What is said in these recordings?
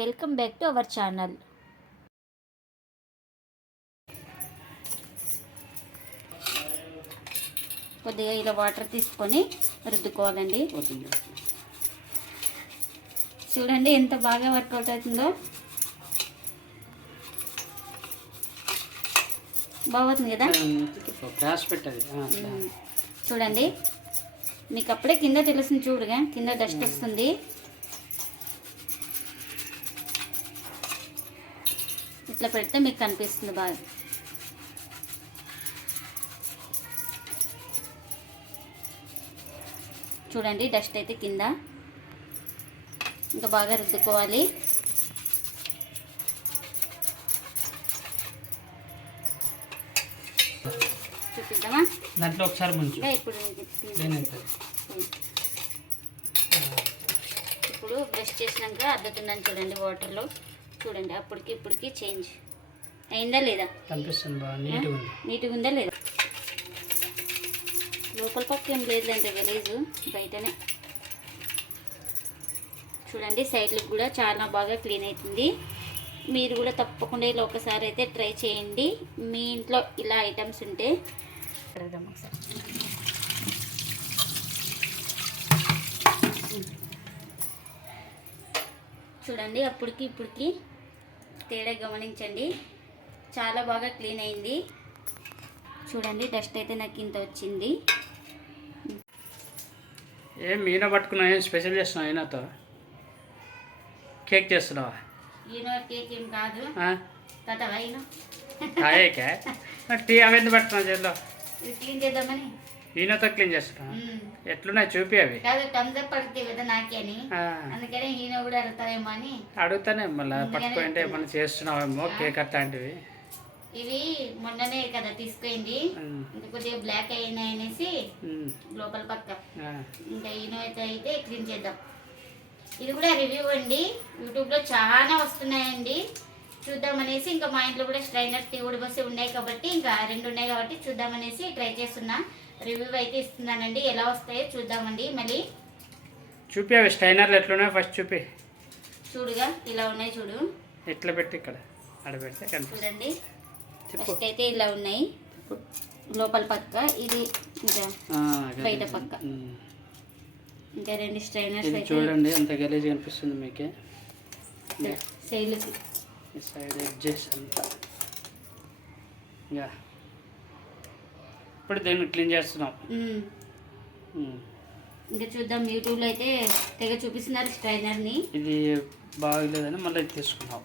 Welcome back to our channel. కొద్దిగా ఇలా water తీసుకొని రుద్దుకోవాలండి. చూడండి ఎంత బాగా వర్కౌట్ అవుతుందో. బాగుంది కదా. చూడండి మీకు అప్పుడే కింద తెలుస్తుంది. చూడగా కింద డస్ట్ వస్తుంది. ఇట్లా పెడితే మీకు కనిపిస్తుంది బాగా. చూడండి డస్ట్ అయితే కింద. ఇంకా బాగా రుద్దుకోవాలి. చూపిద్దామా దాంట్లో ఒకసారి ముందు. ఇప్పుడు బ్రష్ చేసినాక అద్దుతుందని చూడండి వాటర్లో. చూడండి అప్పటికి ఇప్పటికి చేంజ్ అయిందా లేదా కనిపిస్తుంది. బాగా నీట్గా ఉందా లేదా. లోపల పక్క ఏం లేదంటే గలీజు, బయటనే. చూడండి సైడ్లకు కూడా చాలా బాగా క్లీన్ అవుతుంది. మీరు కూడా తప్పకుండా ఇలా ఒకసారి అయితే ట్రై చేయండి. మీ ఇంట్లో ఇలా ఐటమ్స్ ఉంటే చూడండి అప్పటికి ఇప్పటికి తేడా గమనించండి. చాలా బాగా క్లీన్ అయింది. చూడండి డస్ట్ అయితే నాకు ఇంత వచ్చింది. ఏం ఈయన పట్టుకున్నా? ఏం స్పెషల్ చేస్తున్నావు? ఈయనతో కేక్ చేస్తున్నావా? ఈయన కేక్ ఏం కాదు కదా. టీ అవన్నీ పట్టుకున్నా చేతిలో. ఇది క్లీన్ చేద్దామని ఈయనతో క్లీన్ చేస్తున్నా. ఎట్లున్నాయి చూపి. అవి కాదు టమ్సప్ పడుతుంది కదా నాకే అని, అందుకని ఈయన కూడా అడుగుతారేమో అని అడుగుతానే. మళ్ళీ పట్టుకుంటే ఏమన్నా చేస్తున్నావేమో కేక్ అట్లాంటివి. ఇవి మొన్ననే కదా తీసుకుంది, ఇంకా కొద్దిగా బ్లాక్ అయినాయి అనేసి లోపల పక్క. ఇంకా ఈయన అయితే క్లీన్ చేద్దాం. ఇది కూడా రివ్యూ అండి. యూట్యూబ్లో చాలా వస్తున్నాయండి, చూద్దామనేసి. ఇంకా మా ఇంట్లో కూడా స్ట్రైనర్ టీవుడ్ బస్సు ఉన్నాయి కాబట్టి, ఇంకా 2 ఉన్నాయి కాబట్టి చూద్దామనేసి ట్రై చేస్తున్నా. రివ్యూ అయితే ఇస్తున్నానండి. ఎలా వస్తాయో చూద్దామండి. మళ్ళీ చూపి అవి స్ట్రైనర్లు ఎట్లున్నాయో ఫస్ట్ చూపి. చూడుగా ఇలా ఉన్నాయి. చూడు ఎట్లా పెట్టి ఇక్కడ ఆడబెడితే చూడండి. ఫస్ట్ అయితే ఇలా ఉన్నాయి లోపల పక్క, ఇది ఇంకా బయట పక్క. ఇంకా 2 స్ట్రైనర్స్ చూడండి ఎంత గలీజ్ కనిపిస్తుంది మీకే. సైడ్కి సైడ్ ఎడ్జెస్ అంతా. ఇంకా ఇప్పుడు దీన్ని క్లీన్ చేస్తున్నాం. ఇంకా చూద్దాం. యూట్యూబ్లో అయితే తెగ చూపిస్తున్నారు స్ట్రైనర్ని. ఇది బాగలేదని మళ్ళీ తీసుకున్నాం.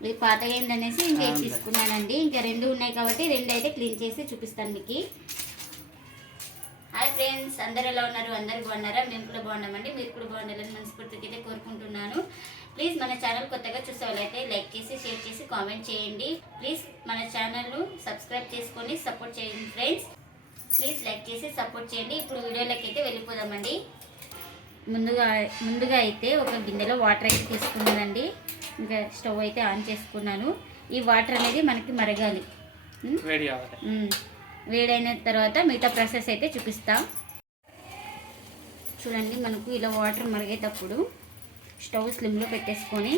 ఇది పాత అయిందనేసి ఇంకా తీసుకున్నానండి. ఇంకా 2 ఉన్నాయి కాబట్టి 2 అయితే క్లీన్ చేసి చూపిస్తాను మీకు. హాయ్ ఫ్రెండ్స్, అందరు ఎలా ఉన్నారు? అందరు బాగున్నారా? మేము కూడా బాగున్నామండి. మీరు కూడా బాగుండాలని మనస్ఫూర్తిగా అయితే కోరుకుంటున్నాను. ప్లీజ్ మన ఛానల్ కొత్తగా చూసే వాళ్ళైతే లైక్ చేసి, షేర్ చేసి, కామెంట్ చేయండి. ప్లీజ్ మన ఛానల్ను సబ్స్క్రైబ్ చేసుకొని సపోర్ట్ చేయండి ఫ్రెండ్స్. ప్లీజ్ లైక్ చేసి సపోర్ట్ చేయండి. ఇప్పుడు వీడియోలోకి అయితే వెళ్ళిపోదామండి. ముందుగా అయితే ఒక గిన్నెలో వాటర్ అయితే తీసుకున్నానండి. ఇంకా స్టవ్ అయితే ఆన్ చేసుకున్నాను. ఈ వాటర్ అనేది మనకి మరగాలి, వేడైన తర్వాత మిగతా ప్రాసెస్ అయితే చూపిస్తా. చూడండి మనకు ఇలా వాటర్ మరిగేటప్పుడు స్టవ్ స్లిమ్లో పెట్టేసుకొని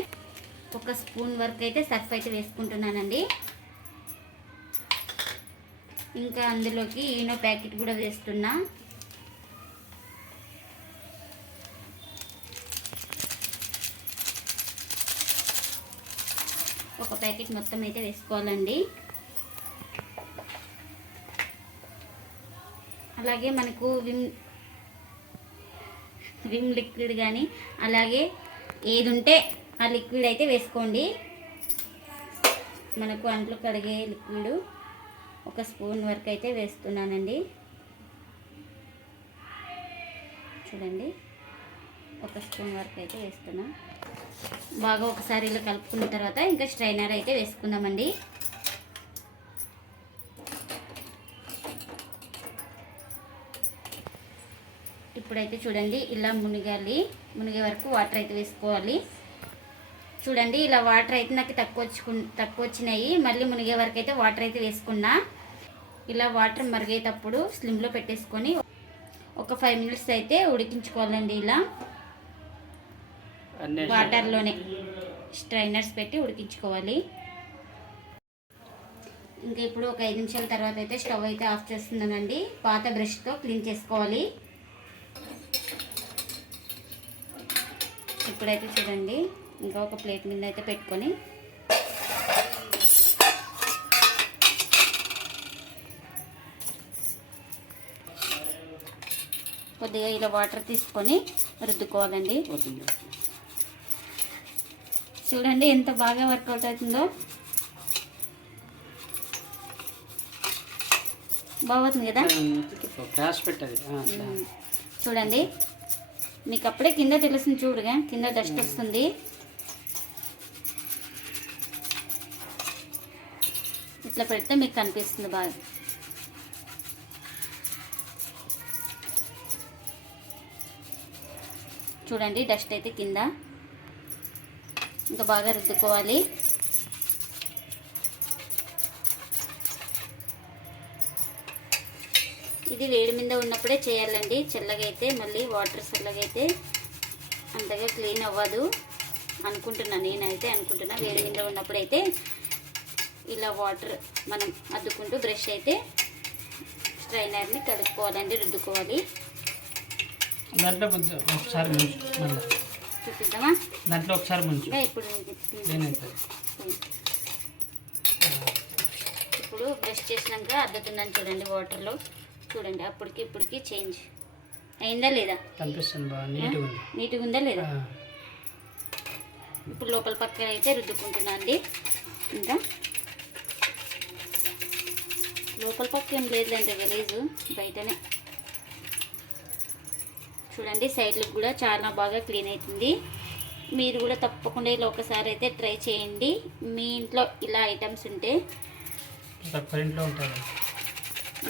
1 స్పూన్ వరకు అయితే సర్ఫ్ అయితే వేసుకుంటున్నానండి. ఇంకా అందులోకి ఈనో ప్యాకెట్ కూడా వేస్తున్నా. ఒక ప్యాకెట్ మొత్తం అయితే వేసుకోవాలండి. అలాగే మనకు విమ్ లిక్విడ్ కానీ అలాగే ఏది ఉంటే ఆ లిక్విడ్ అయితే వేసుకోండి. మనకు అంట్లు కడిగే లిక్విడ్ 1 స్పూన్ వరకు అయితే వేస్తున్నానండి. చూడండి 1 స్పూన్ వరకు అయితే వేస్తున్నా. బాగా ఒకసారి ఇలా కలుపుకున్న తర్వాత ఇంకా స్ట్రైనర్ అయితే వేసుకుందామండి. ఇప్పుడైతే చూడండి ఇలా మునిగే వరకు వాటర్ అయితే వేసుకోవాలి. చూడండి ఇలా వాటర్ అయితే నాకు తక్కువ వచ్చినాయి. మళ్ళీ మునిగే వరకు అయితే వాటర్ అయితే వేసుకున్నా. ఇలా వాటర్ మరిగేటప్పుడు స్లిమ్లో పెట్టేసుకొని ఒక 5 మినిట్స్ అయితే ఉడికించుకోవాలండి. ఇలా వాటర్లోనే స్ట్రైనర్స్ పెట్టి ఉడికించుకోవాలి. ఇంకా ఇప్పుడు ఒక 5 నిమిషాల తర్వాత అయితే స్టవ్ అయితే ఆఫ్ చేస్తున్నానండి. పాత బ్రష్తో క్లీన్ చేసుకోవాలి. ఇప్పుడైతే చూడండి, ఇంకా ఒక ప్లేట్ మీద అయితే పెట్టుకొని కొద్దిగా ఇలా వాటర్ తీసుకొని రుద్దుకోవాలండి. చూడండి ఎంత బాగా వర్కౌట్ అవుతుందో, బాగుంది కదా. చూడండి, మీకు అప్పుడే కింద తెలుస్తుంది. చూడగా కింద డస్ట్ వస్తుంది. ఇట్లా పెడితే మీకు కనిపిస్తుంది బాగా. చూడండి, డస్ట్ అయితే కింద. ఇంకా బాగా రుద్దుకోవాలి. ఇది వేడి మీద ఉన్నప్పుడే చేయాలండి. చల్లగా అయితే మళ్ళీ వాటర్ చల్లగా అయితే అంతగా క్లీన్ అవ్వదు అనుకుంటున్నా. నేనైతే అనుకుంటున్నా వేడి మీద ఉన్నప్పుడైతే ఇలా వాటర్ మనం అద్దుకుంటూ బ్రష్ అయితే స్ట్రైనర్ని కడుక్కోవాలండి, రుద్దుకోవాలి. దాంట్లో ఒకసారి చూపిద్దామా? దాంట్లో ఒకసారి ఇప్పుడు బ్రష్ చేసినాక అద్దుతున్నాను చూడండి వాటర్లో. చూడండి, అప్పటికి ఇప్పటికి చేంజ్ అయిందా లేదా? కనిపిస్తుంది బాగా నీట్గా ఉందా లేదా? ఇప్పుడు లోపల పక్కన అయితే రుద్దుకుంటున్నా అండి. ఇంకా లోపల పక్క ఏం లేదంటే గలీజు, బయటనే. చూడండి, సైడ్లకు కూడా చాలా బాగా క్లీన్ అవుతుంది. మీరు కూడా తప్పకుండా ఇలా ఒకసారి అయితే ట్రై చేయండి. మీ ఇంట్లో ఇలా ఐటమ్స్ ఉంటే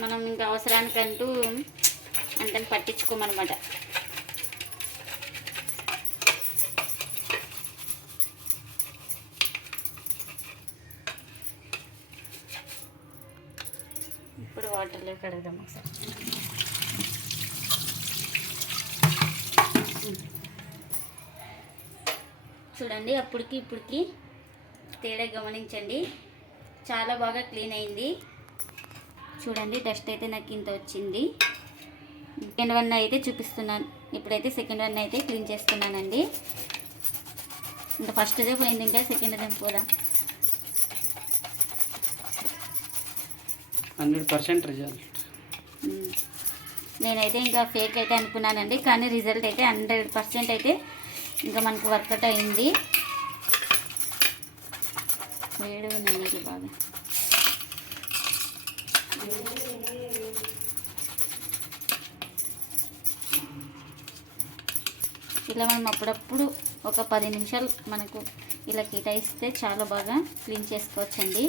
మనం ఇంకా అవసరానికంటూ అంతని పట్టించుకోమన్నమాట. ఇప్పుడు వాటర్లో కడగదాం ఒకసారి. చూడండి, అప్పటికి ఇప్పటికి తేడా గమనించండి. చాలా బాగా క్లీన్ అయింది. చూడండి, డస్ట్ అయితే నాకు ఇంత వచ్చింది. సెకండ్ వన్ అయితే చూపిస్తున్నాను. ఇప్పుడైతే సెకండ్ వన్ అయితే క్లీన్ చేస్తున్నానండి. ఇంకా ఫస్ట్దే పోయింది, ఇంకా సెకండ్దే పోదా. 100% రిజల్ట్. నేనైతే ఇంకా ఫేక్ అయితే అనుకున్నానండి, కానీ రిజల్ట్ అయితే 100% అయితే ఇంకా మనకు వర్కౌట్ అయింది. వేడి ఉన్నాయి నీళ్ళు బాగా. ఇలా మనం అప్పుడప్పుడు ఒక 10 నిమిషాలు మనకు ఇలా కేటాయిస్తే చాలా బాగా క్లీన్ చేసుకోవచ్చండి.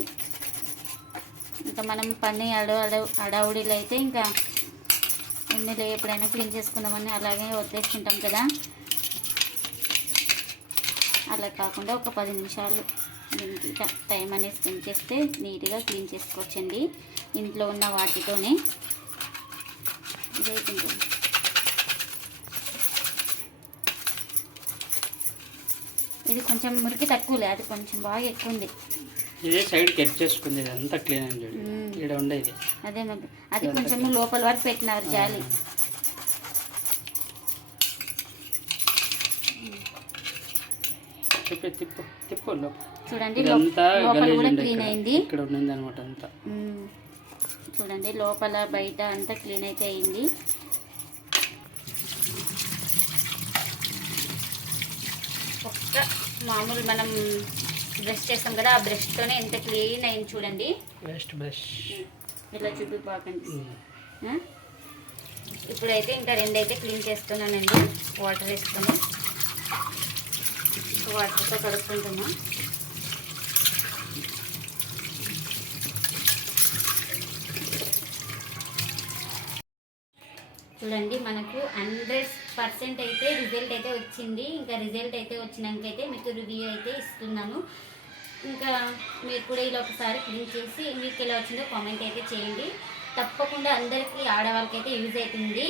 ఇంకా మనం పని అడవుడిలో అయితే ఇంకా ఉన్నిలో ఎప్పుడైనా క్లీన్ చేసుకుందామని అలాగే వదిలేసుకుంటాం కదా. అలా కాకుండా ఒక 10 నిమిషాలు దీనికి టైం అనేది స్పెండ్ చేస్తే నీట్గా క్లీన్ చేసుకోవచ్చండి ఇంట్లో ఉన్న వాటితోనే. ఇదైతే ఇది కొంచెం మురికి తక్కువలే, అది కొంచెం బాగా ఎక్కువ ఉంది. ఇదే సైడ్ కట్ చేసుకుంది, అంతా క్లీన్ అని ఇక్కడ ఉండేది. అదే అది కొంచెం లోపల వరకు పెట్టినారు జాలి. తిప్పు తిప్పు చూడండి, లోపల కూడా క్లీన్ అయింది. ఇక్కడ ఉన్నది అనమాట అంతా. చూడండి, లోపల బయట అంతా క్లీన్ అయితే అయింది. ఒక్క మామూలు మనం బ్రష్ చేస్తాం కదా, ఆ బ్రష్తోనే ఎంత క్లీన్ అయింది చూడండి. బ్రష్ ఇలా చూపి బాగా కనిపిస్తుంది. ఇప్పుడైతే ఇంకా 2 అయితే క్లీన్ చేస్తున్నానండి. వాటర్ వేసుకొని వాటర్తో కడుక్కుంటున్నా. చూడండి, మనకు 100% అయితే రిజల్ట్ అయితే వచ్చింది. ఇంకా రిజల్ట్ అయితే వచ్చినాకైతే మీకు రివ్యూ అయితే ఇస్తున్నాను. ఇంకా మీరు కూడా ఇలా ఒకసారి క్లీన్ చేసి మీకు ఎలా వచ్చిందో కామెంట్ అయితే చేయండి. తప్పకుండా అందరికీ ఆడవాళ్ళకైతే యూజ్ అవుతుంది.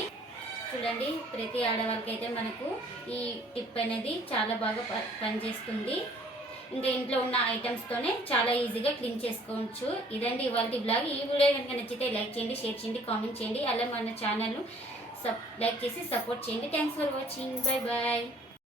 చూడండి, ప్రతి ఆడవాళ్ళకైతే మనకు ఈ టిప్ అనేది చాలా బాగా పనిచేస్తుంది. ఇంకా ఇంట్లో ఉన్న ఐటమ్స్తోనే చాలా ఈజీగా క్లీన్ చేసుకోవచ్చు. ఇదండి ఇవాళ బ్లాగ్. ఈ వీడియో కనుక నచ్చితే లైక్ చేయండి, షేర్ చేయండి, కామెంట్ చేయండి. అలా మన ఛానల్ను లైక్ చేసి సపోర్ట్ చేయండి. Thanks for watching. Bye bye.